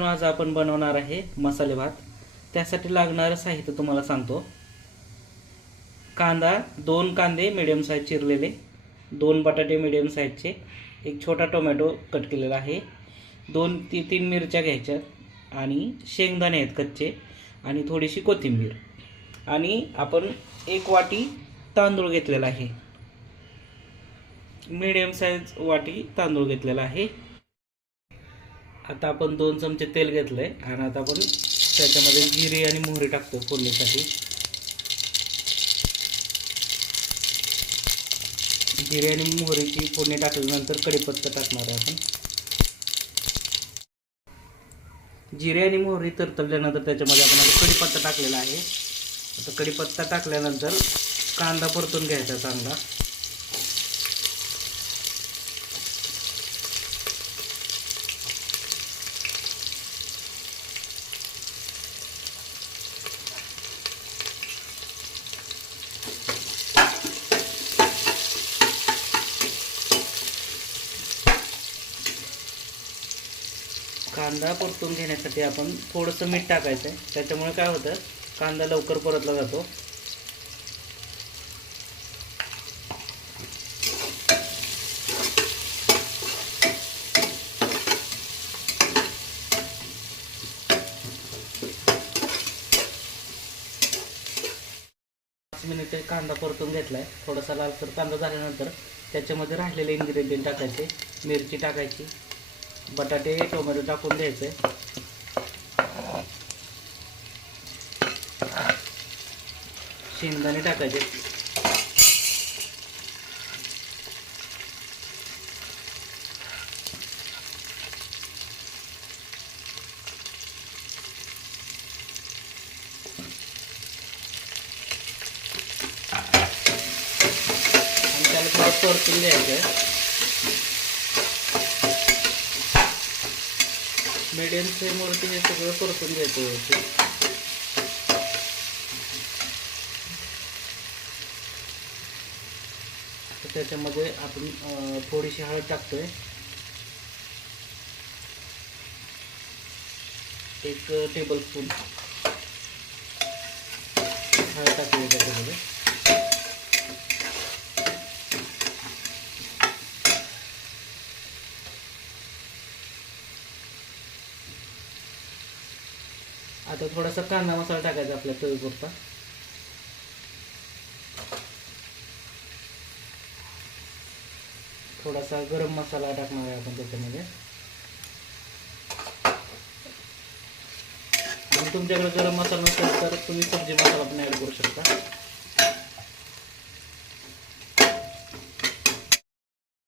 आज आपण बनवणार आहे मसाले भात. त्यासाठी लागणारं साहित्य तुम्हाला सांगतो. कांदा, 2 कांदे मीडियम साईज चिरलेले, 2 बटाटे मीडियम साईजचे, एक छोटा टोमॅटो कट केलेला आहे, 2 ते 3 मिरच्या घ्यायच्या आणि शेंगदाणे आहेत कच्चे आणि थोडीशी कोथिंबीर. आणि आपण 1 वाटी तांदूळ घेतलेला आहे, मीडियम साईज वाटी तांदूळ घेतलेला आहे. आता आपण 2 चमचे तेल घेतले आणि आता आपण त्याच्यामध्ये जिरे आणि मोहरी टाकतो फोडणीसाठी. जिरे आणि मोहरीची फोडणी टाकल्यानंतर कढीपत्ता टाकणार आहे आपण. जिरे आणि मोहरी तडतडल्यानंतर त्याच्यामध्ये आपण आता कढीपत्ता टाकलेला आहे. आता कढीपत्ता टाकल्यानंतर कांदा परतून घ्यायचा चांगला. कांदा परतून घेण्यासाठी आपण थोडंसं मीठ टाकायचं आहे. त्याच्यामुळे काय होतं, कांदा लवकर परतला जातो. मिनिटे कांदा परतून घेतलाय. थोडासा लालसर कांदा झाल्यानंतर त्याच्यामध्ये राहिलेले इन्ग्रेडियंट टाकायचे. मिरची टाकायची, बटाटे टोमॅटो टाकून द्यायचे, शेंगदाणे टाकायचे, आणि त्याला थोडं परतून घ्यायचं. मीडियम फ्लेमवरती हे सगळं परतून घ्यायचं व्यवस्थित. तर त्याच्यामध्ये आपण थोडीशी हळद टाकतोय, 1 टेबलस्पून हळद टाकली त्याच्यामध्ये. आता थोडासा कांदा मसाला टाकायचा आपल्या चवीपुरता. थोडासा गरम मसाला टाकणार आहे आपण त्याच्यामध्ये. आणि तुमच्याकडे गरम मसाला नसेल तर तुम्ही सब्जी मसाला पण ॲड करू शकता.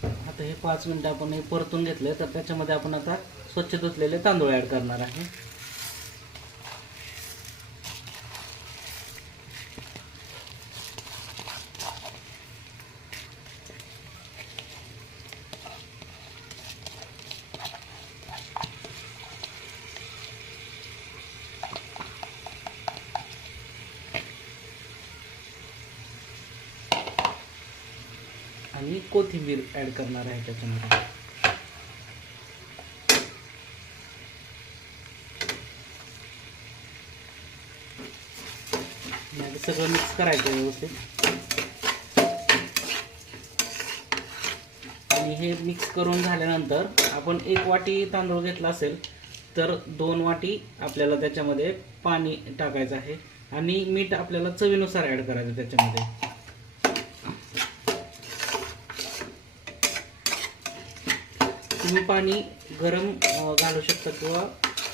आता हे 5 मिनिटं आपण हे परतून घेतले. तर त्याच्यामध्ये आपण आता स्वच्छ धुतलेले तांदूळ ॲड करणार आहे. आणि कोथिंबीर ॲड करणार आहे त्याच्यामध्ये. सगळं मिक्स करायचं व्यवस्थित. आणि हे मिक्स करून झाल्यानंतर आपण 1 वाटी तांदूळ घेतला असेल तर 2 वाटी आपल्याला त्याच्यामध्ये पाणी टाकायचं आहे. आणि मीठ आपल्याला चवीनुसार ॲड करायचं त्याच्यामध्ये. तुम्ही पाणी गरम घालू शकता किंवा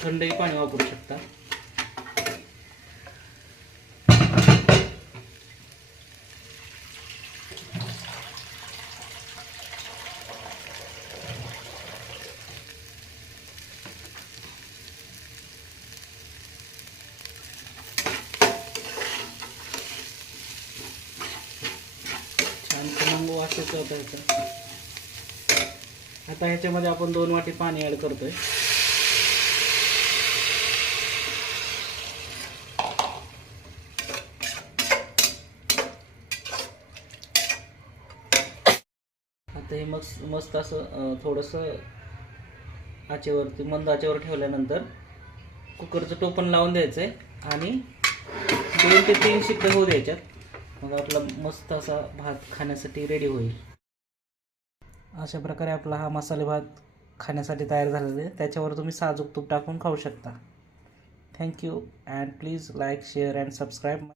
थंडही पाणी वापरू शकता. छान खमंग वास येतो आता ह्याचा. आता ह्याच्यामध्ये आपण 2 वाटी पाणी ॲड करतोय. आता हे मस्त असं थोडंसं आचेवरती मंद आचेवर ठेवल्यानंतर कुकरचं टोपण लावून द्यायचं आहे आणि 2 ते 3 शिट्ट्या होऊ द्यायच्यात. मग आपला मस्त असा भात खाण्यासाठी रेडी होईल. अशा प्रकारे आपला हा मसाले भात खाण्यासाठी तयार झालेला आहे. त्याच्यावर तुम्ही साजूक तूप टाकून खाऊ शकता. Thank you and please like share and subscribe.